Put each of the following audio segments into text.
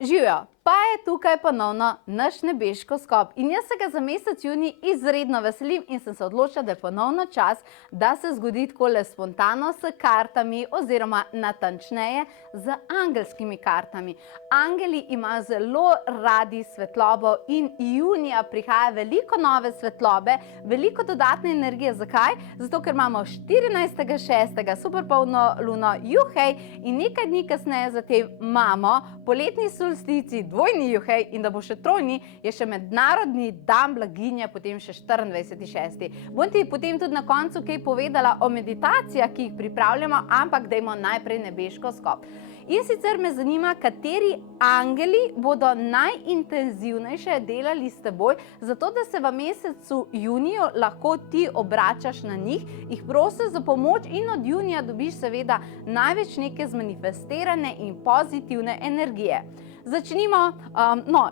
Živijo, pa je tukaj ponovno naš nebeško skop in jaz se ga za mesec junij izredno veselim in sem se odločila, da je ponovno čas, da se zgodi takole spontano s kartami oziroma natančneje z angelskimi kartami. Angeli imajo zelo radi svetlobo in junija prihaja veliko nove svetlobe, veliko dodatne energije. Zakaj? Zato, ker imamo 14.6. superpolno luno Juhej in nekaj dni kasneje zatem imamo poletni solstici, dvojni Juhej in da bo še trojni, je še mednarodni dan blaginje, potem še 24.6. Bom ti potem tudi na koncu kaj povedala o meditacijah, ki jih pripravljamo, ampak dajmo najprej nebeško skop. In sicer me zanima, kateri angeli bodo najintenzivnejše delali s teboj, zato da se v mesecu juniju lahko ti obračaš na njih, jih prosiš za pomoč in od junija dobiš seveda največ neke zmanifestirane in pozitivne energije. Začnimo,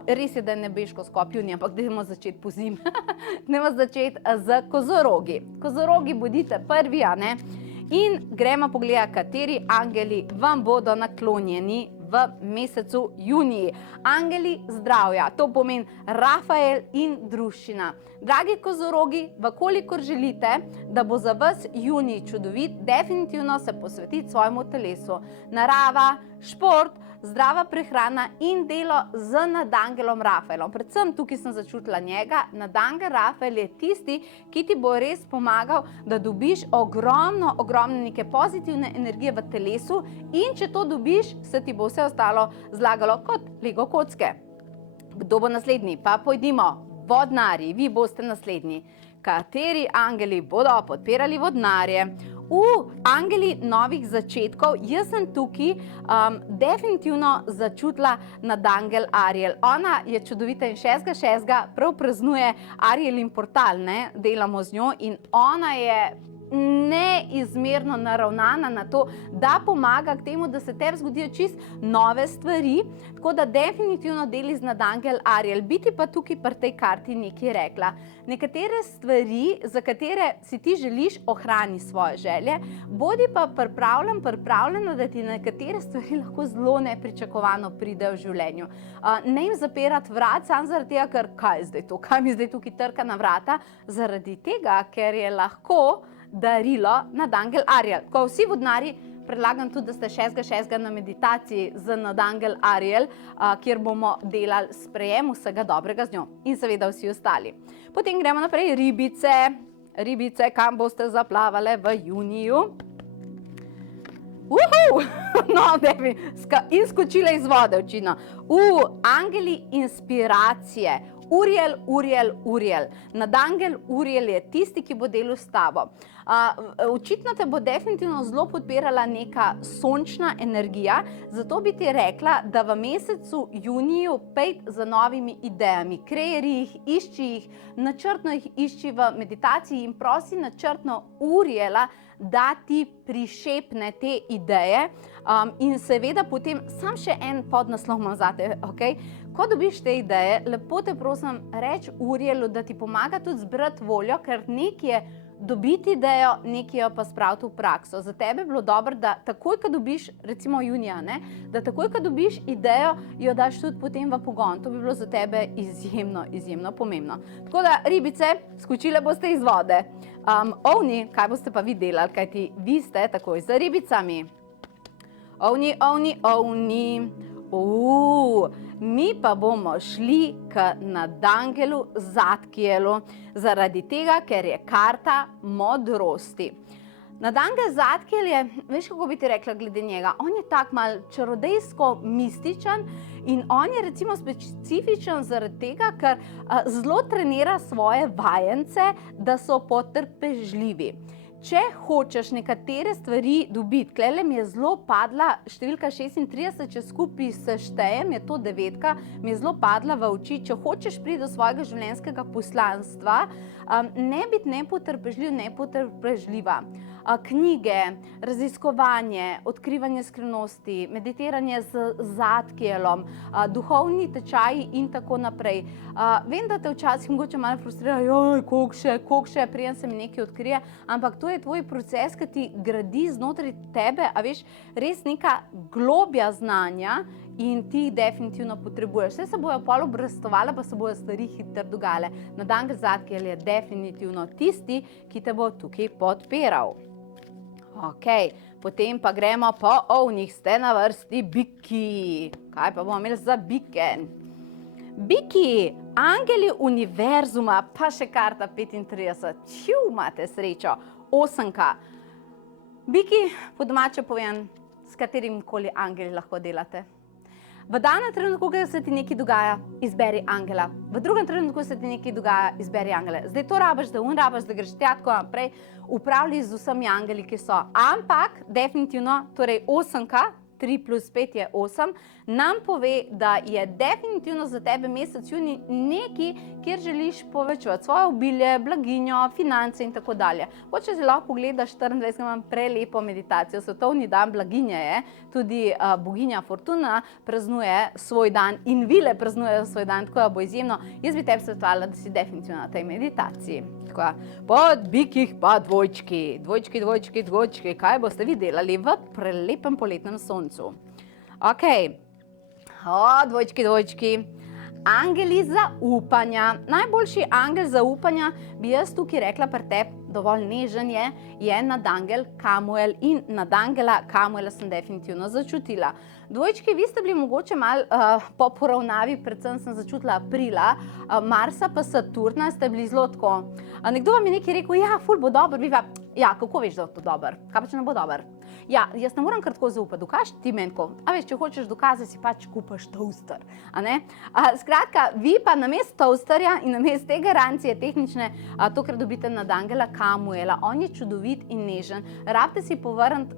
res je, da je nebeško skop junija, ampak dajmo začeti po zimi. Dajmo začeti z kozorogi. Kozorogi, bodite prvi, a ne? In gremo pogledati, kateri angeli vam bodo naklonjeni v mesecu juniji. Angeli zdravja, to pomeni Rafael in druščina. Dragi kozorogi, vkolikor želite, da bo za vas junij čudovit, definitivno se posvetiti svojemu telesu. Narava, šport, zdrava prehrana in delo z nadangelom Rafaelom. Predvsem tukaj sem začutila njega. Nadangel Rafael je tisti, ki ti bo res pomagal, da dobiš ogromno neke pozitivne energije v telesu in če to dobiš, se ti bo vse ostalo zlagalo kot Lego kocke. Kdo bo naslednji? Pa pojdimo. Vodnarji, vi boste naslednji. Kateri angeli bodo podpirali vodnarje? Angeli novih začetkov, jaz sem tukaj definitivno začutila nadangel Ariel. Ona je čudovita in 6.6. prav praznuje Ariel in portal, ne, delamo z njo in ona je neizmerno naravnana na to, da pomaga k temu, da se tebi zgodijo čist nove stvari, tako da definitivno deli z nadangel Ariel. Biti pa tukaj pri tej karti nekaj rekla. Nekatere stvari, za katere si ti želiš, ohrani svoje želje, bodi pa pripravljena, da ti nekatere stvari lahko zelo nepričakovano pridejo v življenju. Ne jim zapirati vrat, samo zaradi tega, ker kaj je zdaj to, kaj mi zdaj tukaj trka na vrata, zaradi tega, ker je lahko darilo nadangel Ariel. Ko vsi vodnari, predlagam tudi, da ste 6.6. na meditaciji z nadangel Ariel, kjer bomo delali sprejem vsega dobrega z njo in seveda vsi ostali. Potem gremo naprej, ribice. Ribice, kam boste zaplavale v juniju? No, in skočile iz vode očitno. Angeli inspiracije. Uriel. Nadangel Uriel je tisti, ki bo delal s tabo. Očitno te bo definitivno zelo podpirala neka sončna energija, zato bi ti rekla, da v mesecu juniju pejt za novimi idejami. Kreiri jih, išči jih, načrtno jih išči v meditaciji in prosi načrtno Uriela, da ti prišepne te ideje in seveda potem sam še en podnaslov imam zate, ok? Ko dobiš te ideje, lepo te prosim, reč Urielu, da ti pomaga tudi zbrati voljo, ker nekaj je dobiti idejo, nekaj jo pa spraviti v prakso. Za tebe je bilo dobro, da takoj, ko dobiš, recimo junija, ne, da takoj, ko dobiš idejo, jo daš tudi potem v pogon. To bi bilo za tebe izjemno pomembno. Tako da, ribice, skočile boste iz vode. Ovni, kaj boste pa vi delali, kajti vi ste takoj za ribicami. Ovni. Mi pa bomo šli k nadangelu Zadkielu, zaradi tega, ker je karta modrosti. Nadangel Zadkiel je, veš, kako bi ti rekla glede njega, on je tak mal čarodejsko mističen in on je recimo specifičen zaradi tega, ker zelo trenira svoje vajence, da so potrpežljivi. Če hočeš nekatere stvari dobiti, tlele mi je zelo padla številka 36, če skupaj seštejem, je to 9, mi je zelo padla v oči. Če hočeš priti do svojega življenjskega poslanstva, ne biti nepotrpežljiva. Knjige, raziskovanje, odkrivanje skrivnosti, meditiranje z Zadkielom, duhovni tečaji in tako naprej. Vem, da te včasih mogoče malo frustrira, koliko še, preden se mi nekaj odkrije, ampak to je tvoj proces, ki ti gradi znotraj tebe, a veš, res neka globja znanja, in ti jih definitivno potrebuješ. Vse se bojo pol obrestovale, pa se bojo stvari hitro dogajale. Nadangel Zadkiel je definitivno tisti, ki te bo tukaj podpiral. Ok, potem pa gremo po ovnih, ste na vrsti biki. Kaj pa bomo imeli za bike? Biki, angeli univerzuma, pa še karta 35. Imate srečo. 8. Biki, po domače povem, s katerim koli angeli lahko delate. V danem trenutku, ko se ti nekaj dogaja, izberi angela. V drugem trenutku, ko se ti nekaj dogaja, izberi angele. Zdaj to rabiš, da greš tja tako naprej, upravljaš z vsemi angeli, ki so. Ampak, definitivno, torej 8, 3 plus 5 je 8, nam pove, da je definitivno za tebe mesec junij nekaj, kjer želiš povečevati svoje obilje, blaginjo, finance in tako dalje. Če si lahko pogledaš 24, imam prelepo meditacijo, svetovni dan blaginje je, tudi boginja Fortuna praznuje svoj dan in vile praznujejo svoj dan, tako da bo izjemno. Jaz bi tebi svetovala, da si definitivno na tej meditaciji. Tako, po bikih pa dvojčki, kaj boste vi delali v prelepem poletnem soncu? Ok, dvojčki, angeli zaupanja. Najboljši angel zaupanja, bi jaz tukaj rekla pri tebi, dovolj nežen je nadangel Kamuel in nadangela Kamuela sem definitivno začutila. Dvojčki, vi ste bili mogoče malo po poravnavi, predvsem sem začutila aprila, Marsa pa Saturna ste bili zelo tako. Nekdo vam je nekaj rekel, ja, ful bo dober, vi pa, ja, kako veš, da je to dober? Kaj pa, če ne bo dober? Ja, jaz ne moram kar tako zaupati, dokaž ti menko. A veš, če hočeš dokazati, si pač kupaš toaster, a ne? Skratka, vi pa namesto toasterja in namesto te garancije tehnične, tokrat dobite nadangela Kamuela. On je čudovit in nežen. Rabite si povrniti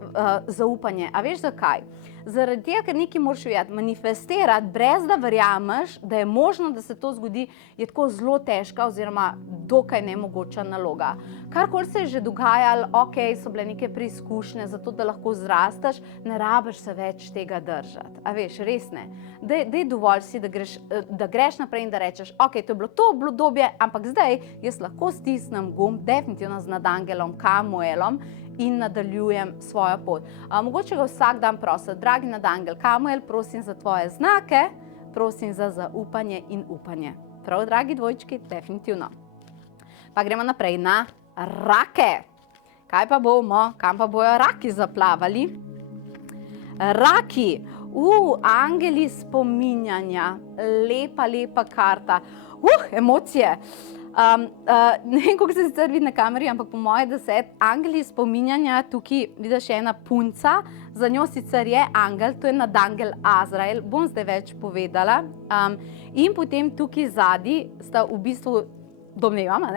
zaupanje. A veš zakaj? Zaradi tega, ker nekaj moraš vedeti, manifestirati, brez da verjameš, da je možno, da se to zgodi, je tako zelo težka oziroma dokaj nemogoča naloga. Karkoli se je že dogajalo, ok, so bile neke preizkušnje, zato da lahko zrasteš, ne rabiš se več tega držati. A veš, res ne. Daj dovolj si, da greš naprej in da rečeš, ok, to je bilo to obdobje, ampak zdaj jaz lahko stisnem gumb, definitivno z nadangelom Kamuelom, in nadaljujem svojo pot. Mogoče ga vsak dan prosim, dragi nadangel Kamuel, prosim za tvoje znake, prosim za zaupanje in upanje. Prav, dragi dvojčki, definitivno. Pa gremo naprej na rake. Kaj pa bomo, kam pa bojo raki zaplavali? Raki, angeli spominjanja, lepa karta, emocije. Ne vem, kako se sicer vidi na kameri, ampak po moje 10, angeli spominjanja, tukaj vidiš ena punca, za njo sicer je angel, to je nadangel Azrael, bom zdaj več povedala. In potem tukaj zadaj sta v bistvu, domnevam,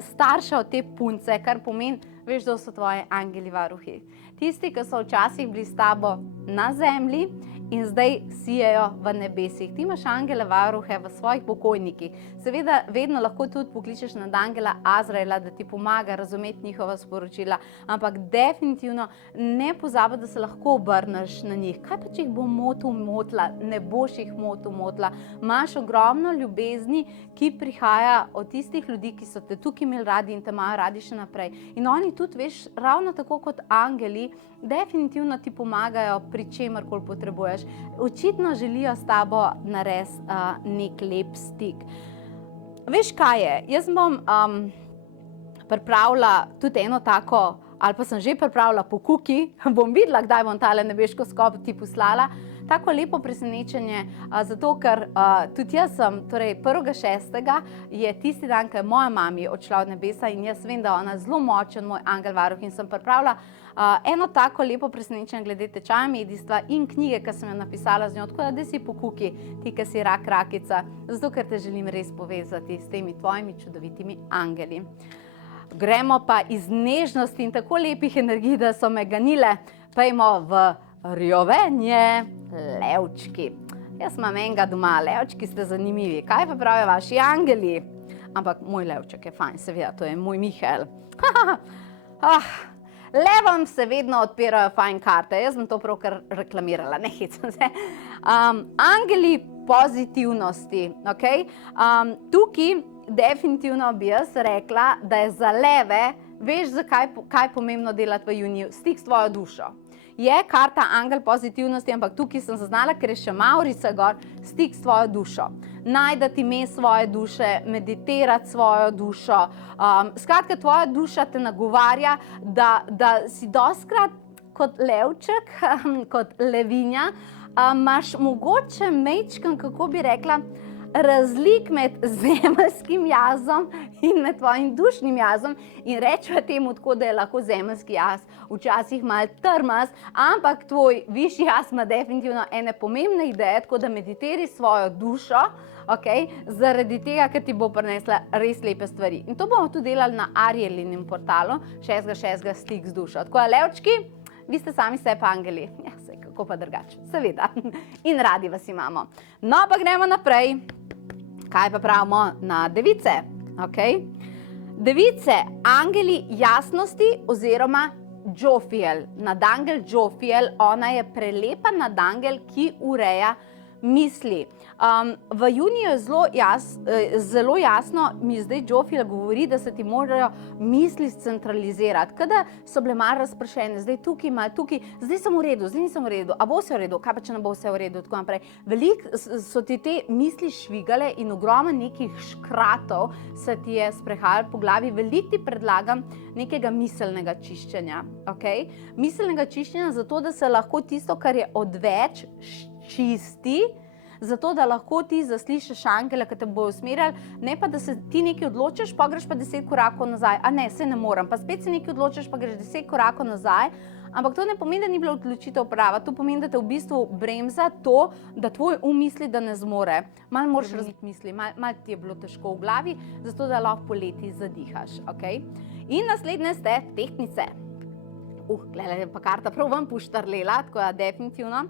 starša od te punce, kar pomeni, veš, da so tvoji angeli varuhi. Tisti, ki so včasih bili s tabo na zemlji in zdaj sijejo v nebesih. Ti imaš angele varuhe v svojih pokojnikih. Seveda, vedno lahko tudi pokličeš nadangela Azraela, da ti pomaga razumeti njihova sporočila, ampak definitivno ne pozabi, da se lahko obrneš na njih. Kaj pa, če jih bo motila? Ne boš jih motila. Imaš ogromno ljubezni, ki prihaja od tistih ljudi, ki so te tukaj imeli radi in te imajo radi še naprej. In oni tudi, veš, ravno tako kot angeli, definitivno ti pomagajo pri čemerkoli potrebuješ. Očitno želijo s tabo narediti nek lep stik. Veš, kaj je? Jaz bom pripravila tudi eno tako, ali pa sem že pripravila po kuki, bom videla, kdaj bom tale nebeško skop ti poslala, tako lepo presenečenje, zato ker tudi jaz sem, torej 1.6. je tisti dan, ko je moja mami odšla od nebesa in jaz vem, da ona zelo močen moj angel varuh in sem pripravila eno tako lepo presenečenje glede tečaja medijstva in knjige, ki sem jo napisala z njo, tako da si po kuki, ti, ki si rakica, zato ker te želim res povezati s temi tvojimi čudovitimi angeli. Gremo pa iz nežnosti in tako lepih energij, da so me ganile, pejmo v rjovenje, levčki. Jaz imam enega doma, levčki ste zanimivi. Kaj pa pravijo vaši angeli? Ampak moj levček je fajn, seveda, to je moj Mihael. Levom se vedno odpirajo fajn karte, jaz bom to pravkar reklamirala, ne hecam se. Angeli pozitivnosti, ok? Tukaj definitivno bi jaz rekla, da je za leve, veš, zakaj je pomembno delati v juniju, stik s tvojo dušo. je karta angel pozitivnosti, ampak tukaj sem zaznala, ker je še Maurica gor, stik s tvojo dušo. Najdati ime svoje duše, meditirati svojo dušo. Skratka, tvoja duša te nagovarja, da si dostikrat kot levček, kot levinja, imaš mogoče majčken, kako bi rekla, razlik med zemeljskim jazom in med tvojim dušnim jazom in rečeva temu tako, da je lahko zemeljski jaz včasih malo trmast, ampak tvoj višji jaz ima definitivno ene pomembne ideje, tako da meditiraj svojo dušo, zaradi tega, ker ti bo prinesla res lepe stvari. In to bomo tudi delali na Arielinem portalu, 6.6. stik z dušo. Tako da, levčki, vi ste sami sebi angeli. Ja, sej, kako pa drugače, seveda. In radi vas imamo. No, pa gremo naprej. Kaj pa pravimo na device? Device, angeli jasnosti oziroma Džofiel. Nadangel Džofiel, ona je prelepa nadangel, ki ureja misli. V juniju je zelo jasno, mi zdaj Džofiel govori, da se ti morajo misli centralizirati, kada so bile malo razpršene, zdaj tukaj, malo tukaj, zdaj sem v redu, zdaj nisem v redu, a bo vse v redu, kaj pa če ne bo vse v redu, tako naprej. Veliko so ti te misli švigale in ogromno nekih škratov se ti je sprehajalo po glavi, veliko ti predlagam nekega miselnega čiščenja, Miselnega čiščenja zato, da se lahko tisto, kar je odveč, čisti, zato da lahko ti zaslišiš angele, ki te bojo usmerjali, ne pa da se ti nekaj odločiš, pa greš pa 10 korakov nazaj, a ne, se ne morem, pa spet se nekaj odločiš, pa greš 10 korakov nazaj, ampak to ne pomeni, da ni bila odločitev prava, to pomeni, da te v bistvu bremza to, da tvoj misli, da ne zmore. Malo moraš razviti misli, malo ti je bilo težko v glavi, zato da lahko poleti zadihaš, In naslednje ste tehtnice. Gledaj, pa karta prav vam puštrlela, tako da definitivno.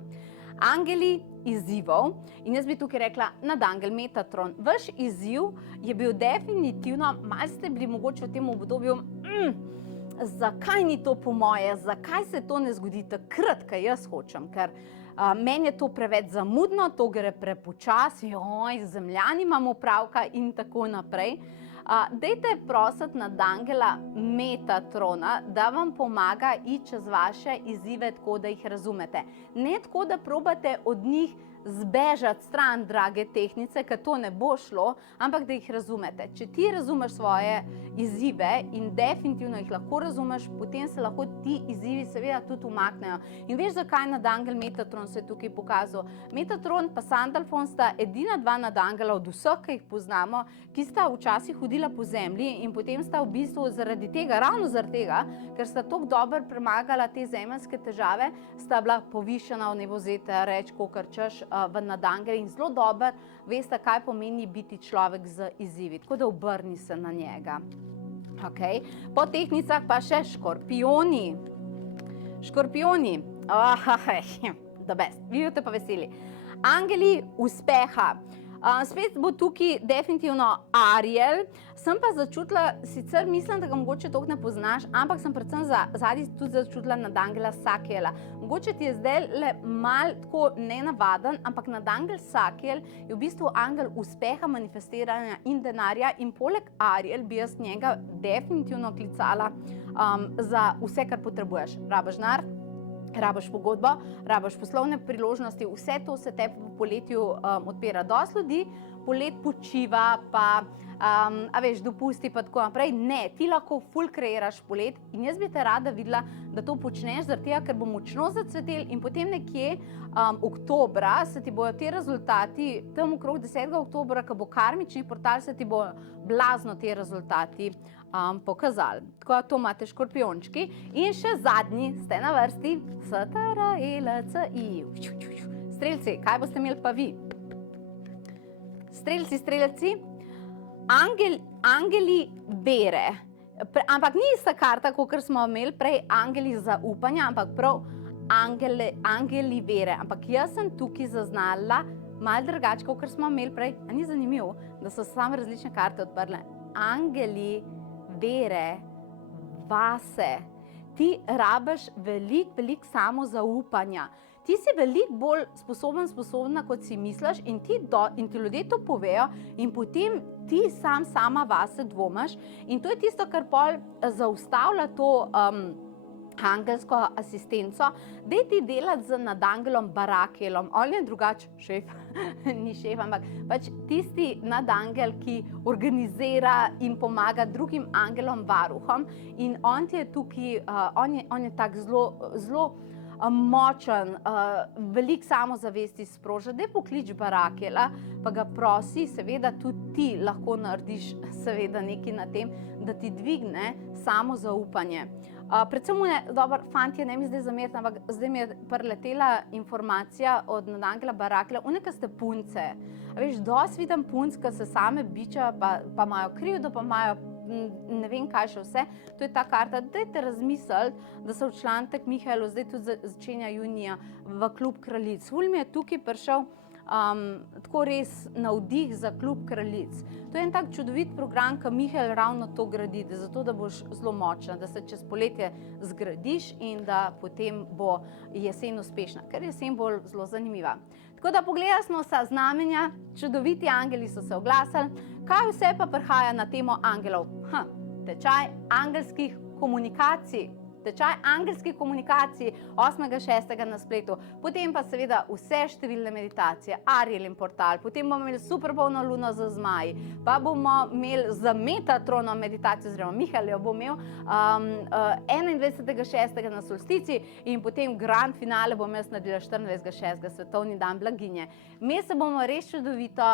Angeli izzivov, in jaz bi tukaj rekla nadangel Metatron. Vaš izziv je bil definitivno, malo ste bili mogoče v tem obdobju, zakaj ni to po moje, zakaj se to ne zgodi takrat, kaj jaz hočem, ker meni je to preveč zamudno, to gre prepočasi, z zemljani imamo opravka in tako naprej. Dajte prositi nadangela Metatrona, da vam pomaga iti čez vaše izzive tako, da jih razumete. Ne tako, da probate od njih zbežati stran, drage tehnice, ker to ne bo šlo, ampak da jih razumete. Če ti razumeš svoje izzive in definitivno jih lahko razumeš, potem se lahko ti izzivi seveda tudi umaknejo. In veš, zakaj nadangel Metatron se je tukaj pokazal? Metatron pa Sandalfon sta edina dva nadangela od vseh, ki jih poznamo, ki sta včasih hodila po zemlji in potem sta v bistvu zaradi tega, ravno zaradi tega, ker sta tako dobro premagala te zemeljske težave, sta bila povišena v nebozete, reč, kokar češ, v nadangel in zelo dobro veste, kaj pomeni biti človek z izzivi. Tako da obrni se na njega. Po tehnicah pa še škorpioni. Škorpioni. The best. Vi boste pa veseli. Angeli uspeha. Spet bo tukaj definitivno Ariel. Sem pa začutila, sicer mislim, da ga mogoče toliko ne poznaš, ampak sem predvsem zadnji tudi začutila nadangela Sakiela. Mogoče ti je zdaj le malo tako nenavaden, ampak nadangel Sakiel je v bistvu angel uspeha, manifestiranja in denarja in poleg Ariel bi jaz njega definitivno klicala za vse, kar potrebuješ. Rabiš denar, rabiš pogodbo, rabiš poslovne priložnosti, vse to se te v poletju odpira. Dosti ljudi polet počiva, pa dopusti pa tako naprej. Ne, ti lahko ful kreiraš polet in jaz bi te rada videla, da to počneš zaradi tega, ker bo močno zacvetel in potem nekje oktobra se ti bojo te rezultati, tam okrog 10. oktobra, ko bo karmični portal, se ti bo blazno te rezultati pokazali. Tako da to imate škorpiončki. In še zadnji ste na vrsti STRELCI. Strelci, kaj boste imeli pa vi? Strelci, angeli bere. Ampak ni ista karta, kakor smo imeli prej angeli zaupanja, ampak prav angeli vere. Ampak jaz sem tukaj zaznala malo drugače, kakor smo imeli prej. A ni zanimivo, da so samo različne karte odprle? Angeli vere vase. Ti rabiš veliko samozaupanja. Ti si veliko bolj sposobna, kot si misliš in ti ljudje to povejo in potem ti sama vase dvomiš in to je tisto, kar pol zaustavlja to angelsko asistenco, daj ti delati z nadangelom Barakelom. On je drugače šef, ni šef, ampak pač tisti nadangel, ki organizira in pomaga drugim angelom varuhom, in on ti je tukaj, on je tak zelo močen, veliko samozavesti sproža. Daj poklič Barakela, pa ga prosi, seveda tudi ti lahko narediš seveda nekaj na tem, da ti dvigne samozaupanje. Predvsem mu je, dobro, fantje, ne mi zdaj zameriti, ampak zdaj mi je priletela informacija od nadangela Barakela, ki ste punce. Veš, dosti vidim punc, ki se same bičajo, pa imajo krivdo, pa imajo ne vem kaj še vse. To je ta karta. Dajte razmisliti, da se včlanite Mihaelu, zdaj tudi začenja junija, v klub kraljic. Ful mi je tukaj prišel tako res navdih za klub kraljic. To je en tak čudovit program, ki Mihael ravno to gradi, zato da boš zelo močna, da se čez poletje zgradiš in da potem bo jesen uspešna, ker jesen bo zelo zanimiva. Tako da pogledali smo vsa znamenja, čudoviti angeli so se oglasili. Kaj vse pa prihaja na temo angelov? Tečaj angelskih komunikacij. Tečaj angelskih komunikacij 8.6. na spletu, potem pa seveda vse številne meditacije, Arielin portal, potem bomo imeli super polno luno za zmaji, pa bomo imeli za Metatronom meditacijo, oziroma Mihael jo bo imel 21.6. na solstici in potem grand finale bom jaz naredila 24.6. svetovni dan blaginje. Mi se bomo res čudovito,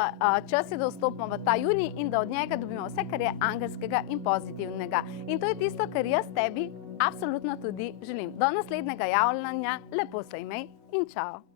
čas je, da vstopimo v ta junij in da od njega dobimo vse, kar je angelskega in pozitivnega. In to je tisto, kar jaz tebi absolutno tudi želim. Do naslednjega javljanja, lepo se imej in čao!